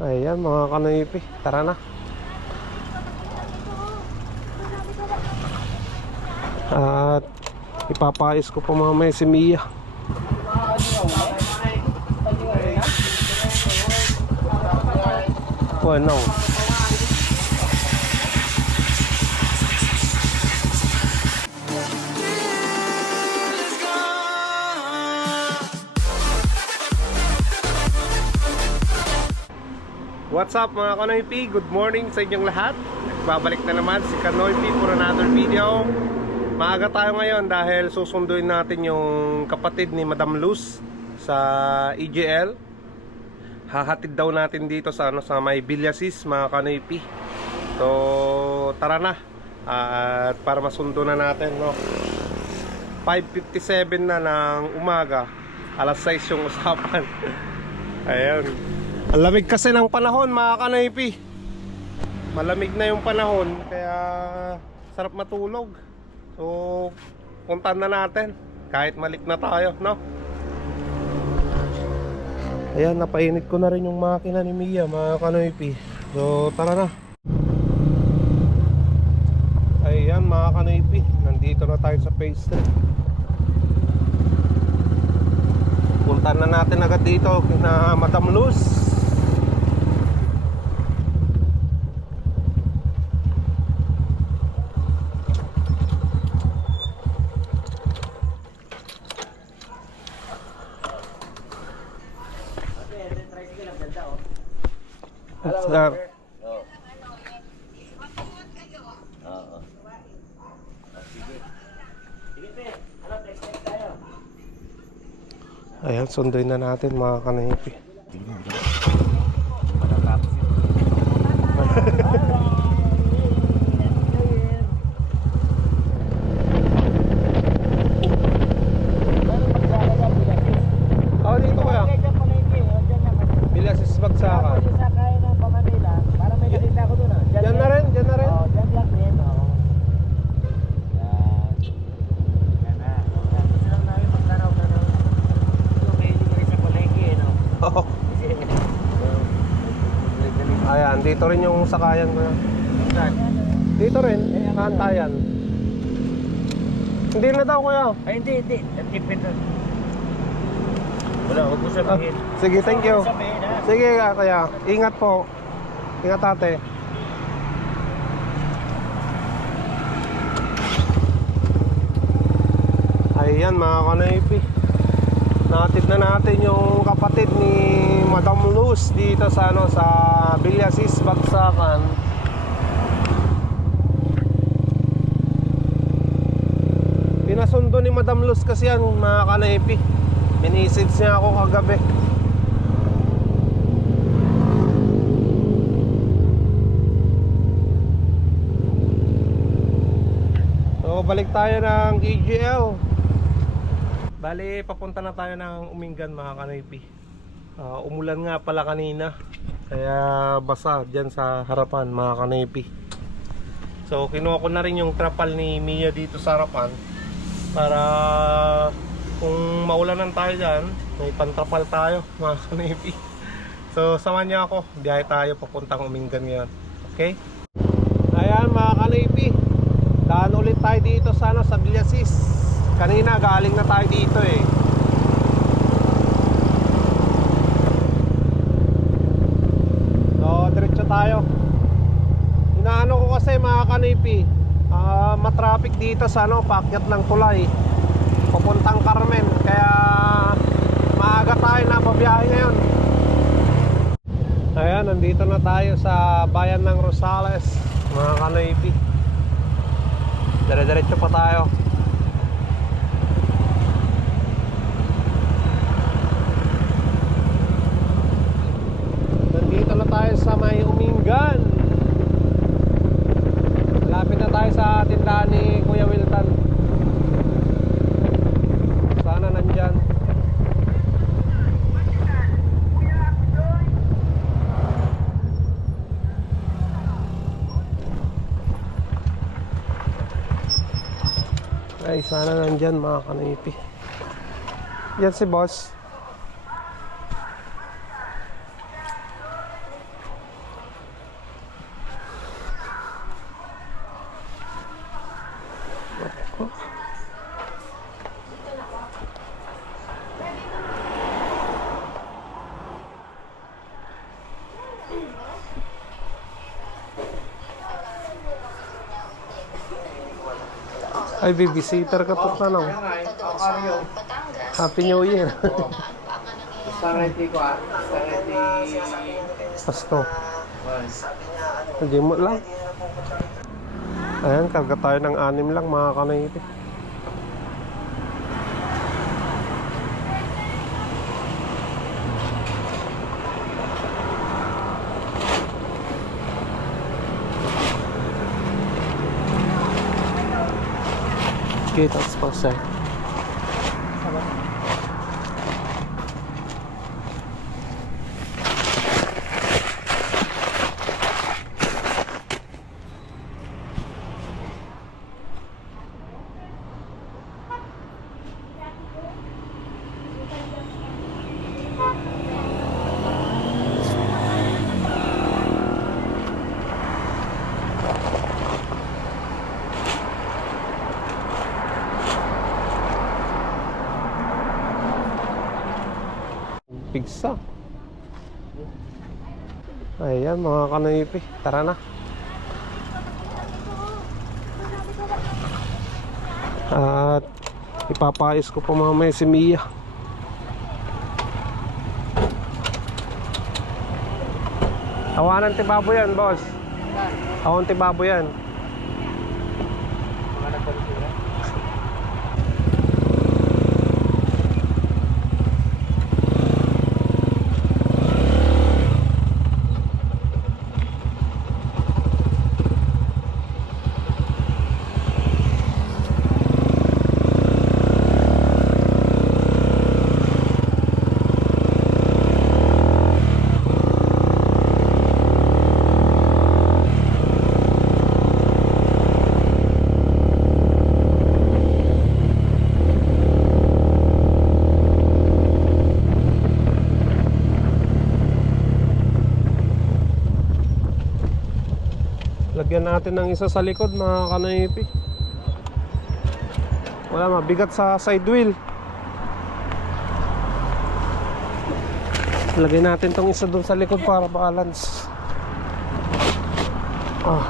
Ayan mga kanoypi, tara na. At ipapayos ko pa mamaya si Mia. Bueno. What's up mga Kanoypi? Good morning sa inyong lahat. Babalik na naman si Kanoypi for another video. Maaga tayo ngayon dahil susunduin natin yung kapatid ni Madam Luz sa EJL. Hahatid daw natin dito sa ano sa may Villasis mga Kanoypi. So tara na. At para masundo na natin no. 5.57 na ng umaga. Alas 6 yung usapan. Ayan. Ang lamig kasi ng panahon mga kanaypi. Malamig na yung panahon Kaya sarap matulog. So puntan na natin Kahit malik na tayo no? Ayan napainit ko na rin yung makina ni Mia mga kanaypi. So tara na. Ayan mga kanaypi Nandito na tayo sa phase 3 Puntan na natin agad dito na Madam Luz Sir. Ayan, sunduin na natin mga kanayipi. Oh, dito kuya. Bilasis Bagsakan. Diyan na rin, diyan na rin. Oh. Ayan, dito rin yung sakayan ko. Dito rin, kantayan. Hindi na daw kuya. Ay, hindi, hindi. Natipid na. Wala, huwag mo Ah, sabihin. sige, thank you. Sige ah, kuya, ingat po. Ingat ate. Ayan mga kanaypi. Natid na natin yung kapatid ni Madam Luz dito sa ano sa Villasis Bagsakan. Pinasundo ni Madam Luz kasi yan mga kanaypi. Minisid niya ako kagabi. So balik tayo ng EGL Bali papunta na tayo ng Umingan mga kanoypi Ah, Umulan nga pala kanina. Kaya basa dyan sa harapan mga kanoypi So kinuha ko na rin yung trapal ni Mia dito sa harapan Para kung maulanan tayo dyan May pantrapal tayo mga kanoypi So samahan niyo ako. Biyahe tayo papuntang Umingan ngayon. Okay? Ayan mga kanoypi Daan ulit tayo dito sa ano, sa Villasis. Kanina galing na tayo dito eh. So, diretso tayo. Inaano ko kasi mga kanipi, ah, matraffic dito sa ano, paakyat ng tulay. Papuntang Carmen. Kaya maaga tayo na pabiyahe ngayon. Ayan, nandito na tayo sa bayan ng Rosales, mga kanipi. Dire-diretso pa tayo. Nandito na tayo sa may Umingan. Malapit na tayo sa tindahan ni Kuya Wilton. Sana nandyan. Ay, sana nandyan mga kanipi. Yan si boss. Ay, babysitter ka to tanong. Happy New Year. Sarete ko ah. Sarete. Pasko. Hindi mo lang. Ayan, karga tayo ng anim lang mga kanayipi. Kita pa Pigsa. Ayan mga kanayipi. Tara na. At ipapayos ko pa mamaya si Mia. Awanan tibabo yan, boss. Awan tibabo yan. Natin ng isa sa likod mga kanayipi. Wala mabigat sa side wheel. Lagyan natin tong isa doon sa likod para balance. Ah.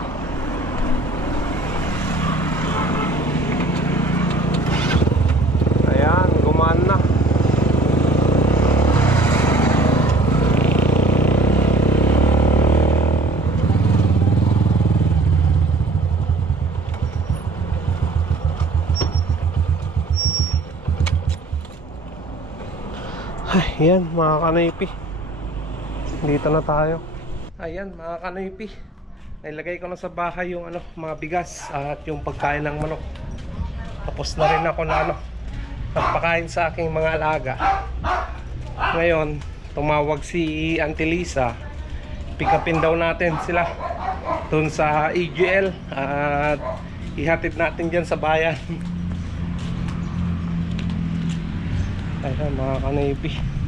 Ayan, gumaan na. Ay, yan mga kanaypi. Dito na tayo. Ayan mga kanaypi. Nailagay ko na sa bahay yung ano, mga bigas at yung pagkain ng manok. Tapos na rin ako na ano, nagpakain sa aking mga alaga. Ngayon, tumawag si Auntie Lisa. Pick upin daw natin sila doon sa EGL at ihatid natin dyan sa bayan. Ayan mga kanaypi.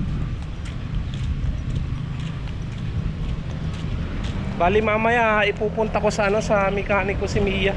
Bali mamaya ipupunta ko sa ano sa mekaniko si Mia.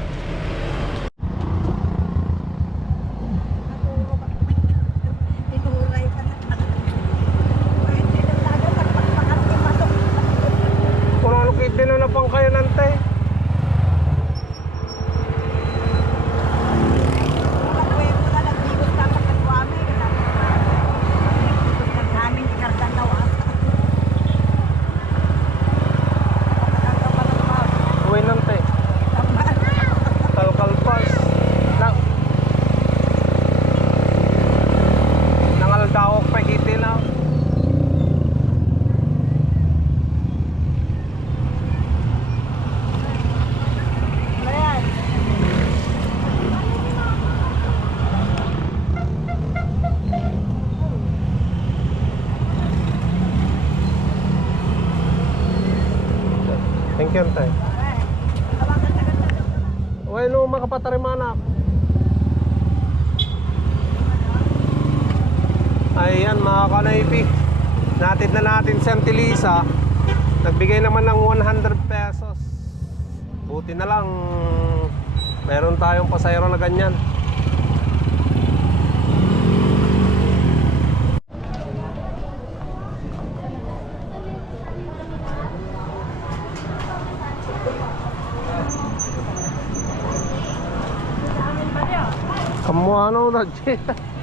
Hatid na natin Santa Elisa. Nagbigay naman ng 100 pesos. Buti na lang meron tayong pasayro na ganyan. Kamu ano na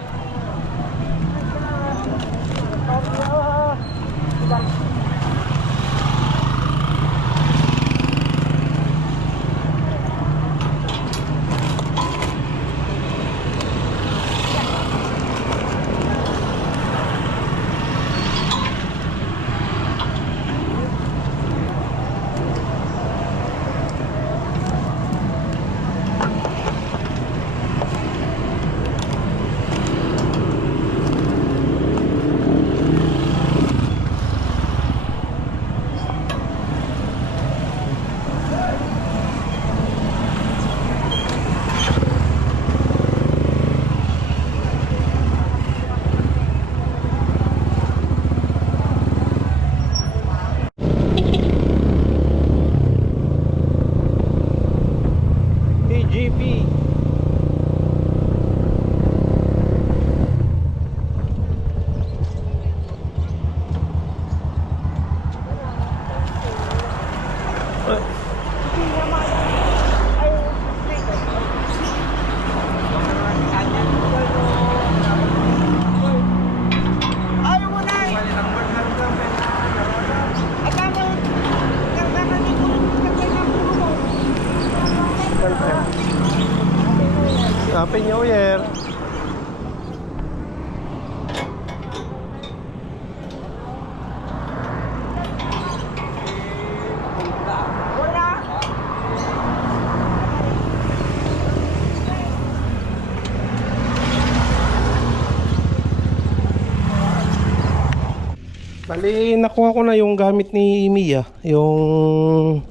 Bali, nakuha ko na yung gamit ni Mia, yung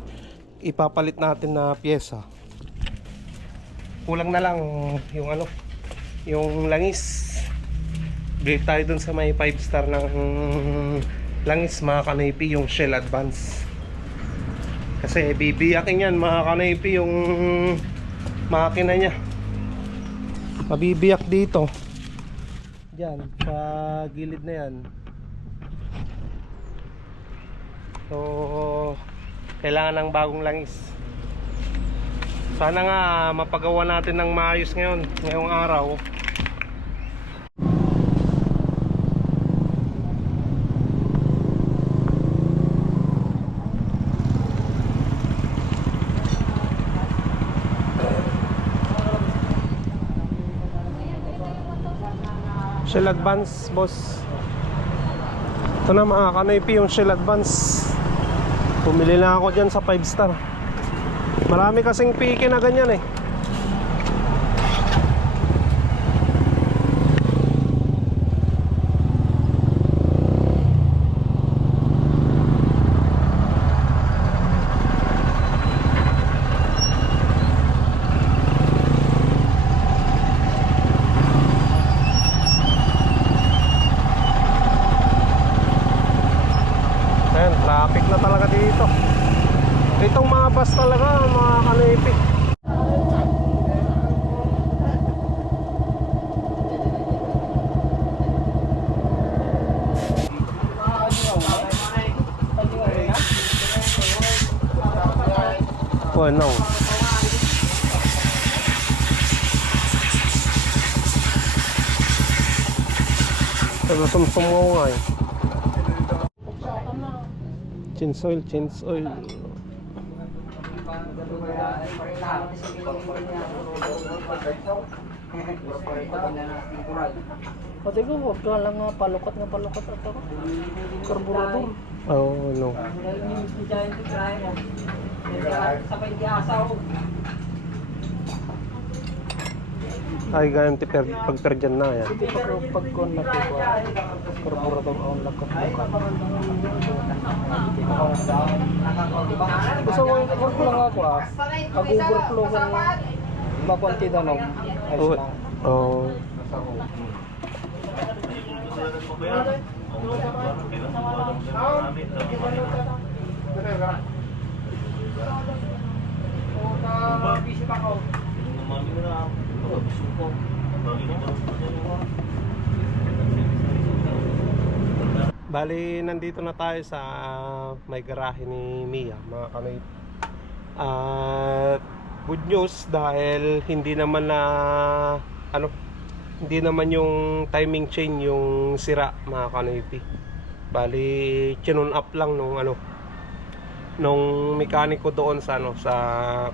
ipapalit natin na pyesa. Kulang na lang yung ano, yung langis. Bili tayo dun sa may 5 star ng langis mga kanipi, yung Shell Advance. Kasi bibiyakin yan mga kanipi yung makina niya. Mabibiyak dito. Diyan, sa gilid na yan. So, kailangan ng bagong langis. Sana nga mapagawa natin ng maayos ngayon, ngayong araw. Shell Advance, boss. Ito na mga kanoypi yung Shell Advance. Pumili na ako dyan sa 5 star. Marami kasing piki na ganyan eh. Ayan, traffic na talaga dito. Itong mga bus talaga, mga kanipi. Bueno. Pero sumsum ko nga eh. Chins oil, chins oil. Pati ko, huwag ka lang nga palukat nga palukat at ako. Karburador. Oo, oh, no. Sabay di asaw. Ay, ganyan ti per, pag per dyan na yan. Pa ko pagkon na ko ba. Karburador ang lakot lukat. Gusto ko huwag ko lang ako ah. Pag overflow ko ng bakwanti danog. Ayos Oo. lang. Oh. Bali, nandito na tayo sa may garahe ni Mia, mga kanoy. At good news dahil hindi naman na ano hindi naman yung timing chain yung sira mga kanoypi. Bali, chinun up lang nung ano nung mekaniko doon sa ano sa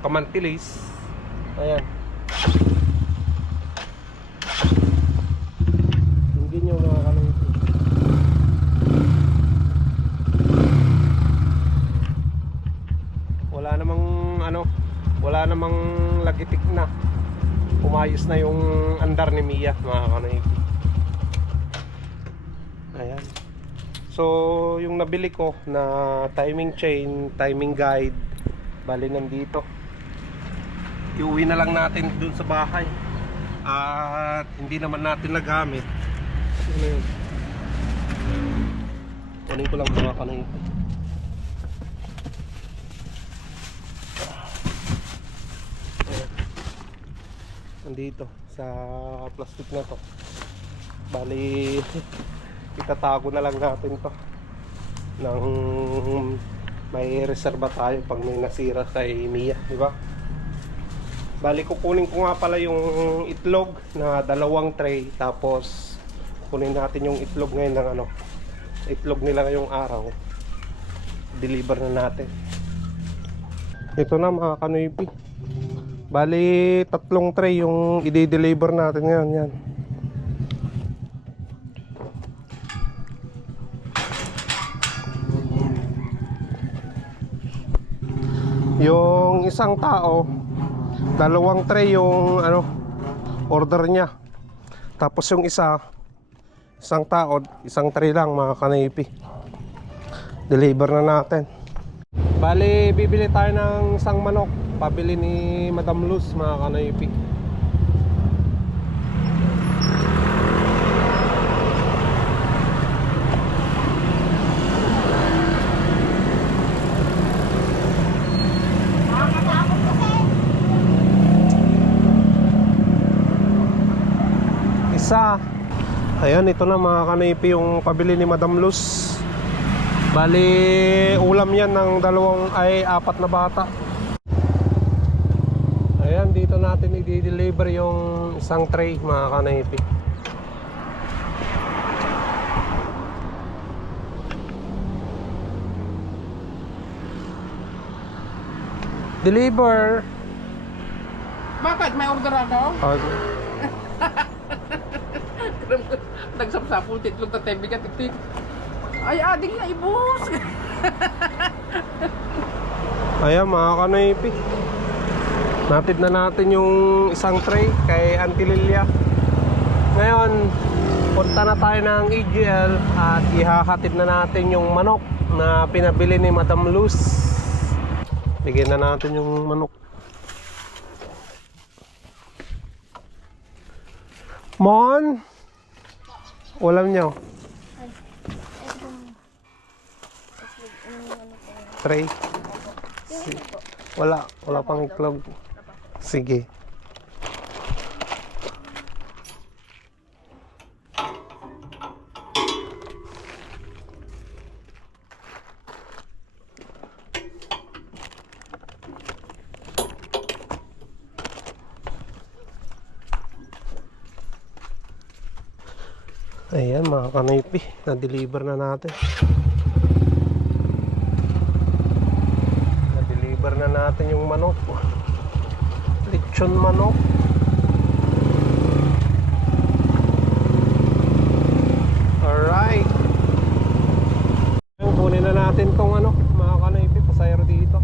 Kamantilis. Ayan. Na yung andar ni Mia mga kanoypi. Ayan. So, yung nabili ko na timing chain, timing guide, bali nandito. Iuwi na lang natin dun sa bahay. At hindi naman natin nagamit. Ano yun? Kunin ko lang mga kanoypi. Nandito sa plastic na to. Bali itatago na lang natin to. Nang may reserba tayo pag may nasira kay Mia, di ba? Bali kukunin ko nga pala yung itlog na dalawang tray. Tapos kunin natin yung itlog ngayon ng ano itlog nila ngayong araw. Deliver na natin. Ito na mga kanoypi bali tatlong tray yung i-deliver natin ngayon yan Yung isang tao, dalawang tray yung ano, order niya. Tapos yung isa, isang tao, isang tray lang mga kanipi. Deliver na natin. Bali, bibili tayo ng isang manok. Pabili ni Madam Luz mga kanipi. Isa. Ayan, ito na mga kanipi yung pabili ni Madam Luz. Bali, ulam yan ng dalawang ay apat na bata. Ayan, dito natin i-deliver yung isang tray mga kanipi. Deliver. Bakit? May order ako? Oh, Nagsapsapul, titlog na tembi ka, titik. Ay, ading na ibus! Ayan mga kanoypi Natid na natin yung isang tray kay Auntie Lilia. Ngayon Punta na tayo ng EGL At ihahatid na natin yung manok Na pinabili ni Madam Luz. Bigyan na natin yung manok. Mon Ulam nyo Tray. Wala, wala pang itlog. Sige. Ayan mga kanipi, na-deliver na natin. Na-deliver na natin yung manok. Lechon manok. Alright. Ngayon, Kunin na natin tong ano, mga kanaypi, pasayro dito.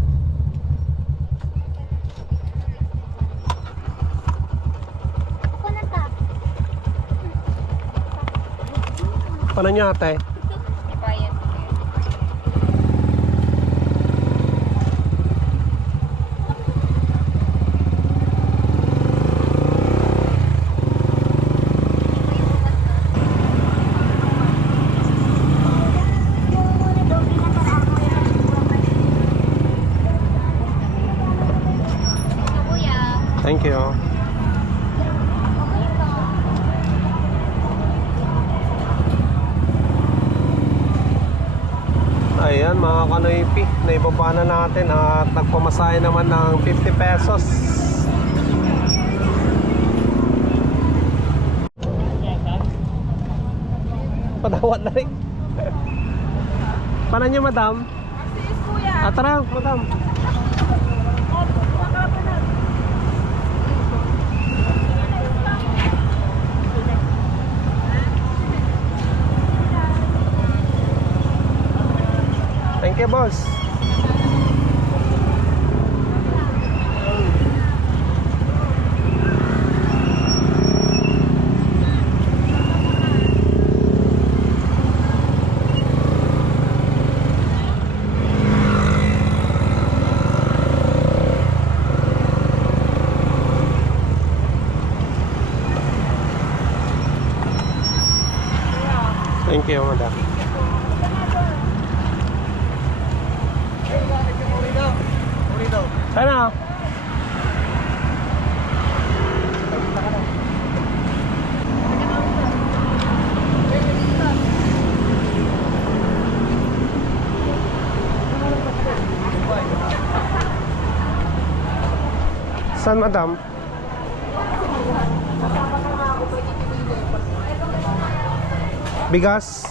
Ako you. Ayan mga kanoypi, naibaba na natin at nagpamasahe naman ng 50 pesos. Padawat na rin. Paano nyo, madam? Kuya. Ah, tara, madam. Thank you, boss. Thank you, madam. Sana? San, madam? Bigas?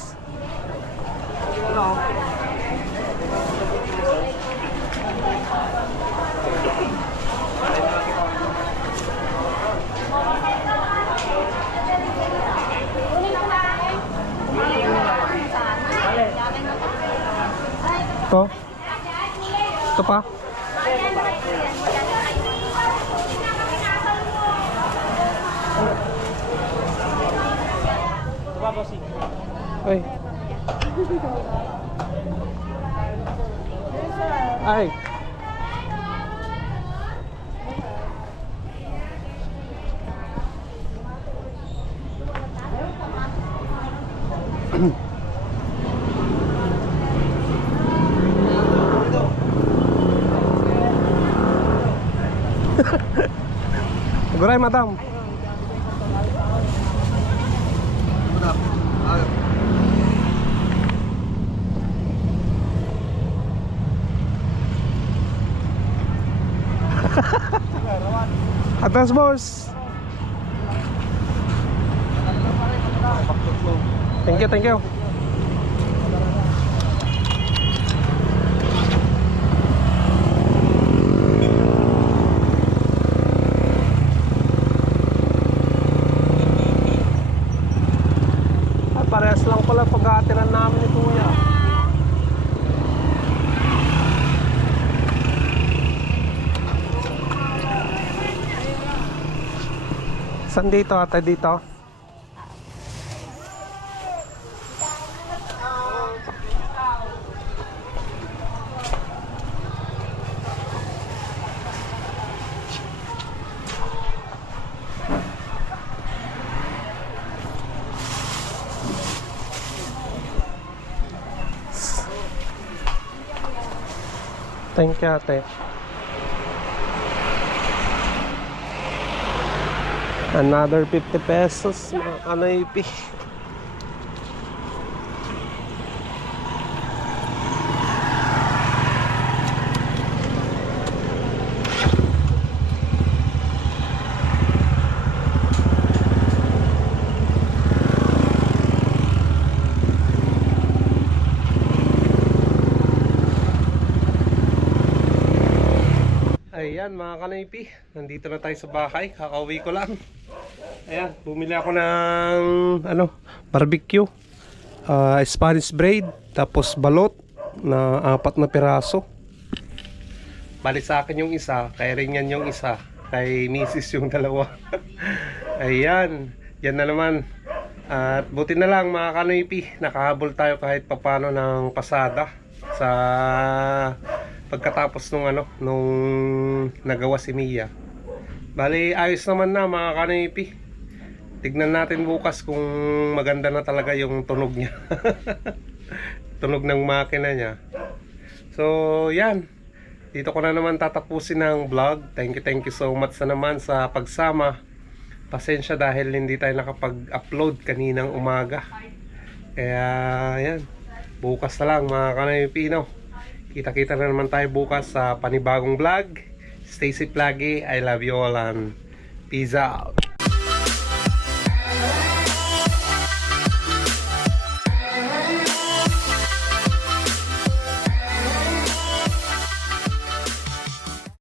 Ito? Ito pa? Ay. Ay. Guray, madam. Atas, boss. Thank you, thank you. Ah, parehas lang pala pag-aatiran namin ni Kuya. Saan dito ate dito? Thank you ate. Another 50 pesos mga kanaypi. Ayan mga kanaypi, nandito na tayo sa bahay, kakauwi ko lang. Ayan, bumili ako ng ano, barbecue, ah, Spanish braid, tapos balot na apat na piraso. Bali sa akin yung isa, kay rin yan yung isa, kay misis yung dalawa. Ayan, yan na naman. At buti na lang mga kanoypi, nakahabol tayo kahit papano ng pasada sa pagkatapos nung ano, nung nagawa si Mia. Bali, ayos naman na mga kanoypi. Tignan natin bukas kung maganda na talaga yung tunog niya. tunog ng makina niya. So, yan. Dito ko na naman tatapusin ang vlog. Thank you, thank you so much na naman sa pagsama. Pasensya dahil hindi tayo nakapag-upload kaninang umaga. Kaya, yan. Bukas na lang mga kanay Pino. Kita-kita na naman tayo bukas sa panibagong vlog. Stay safe lagi. I love you all and peace out.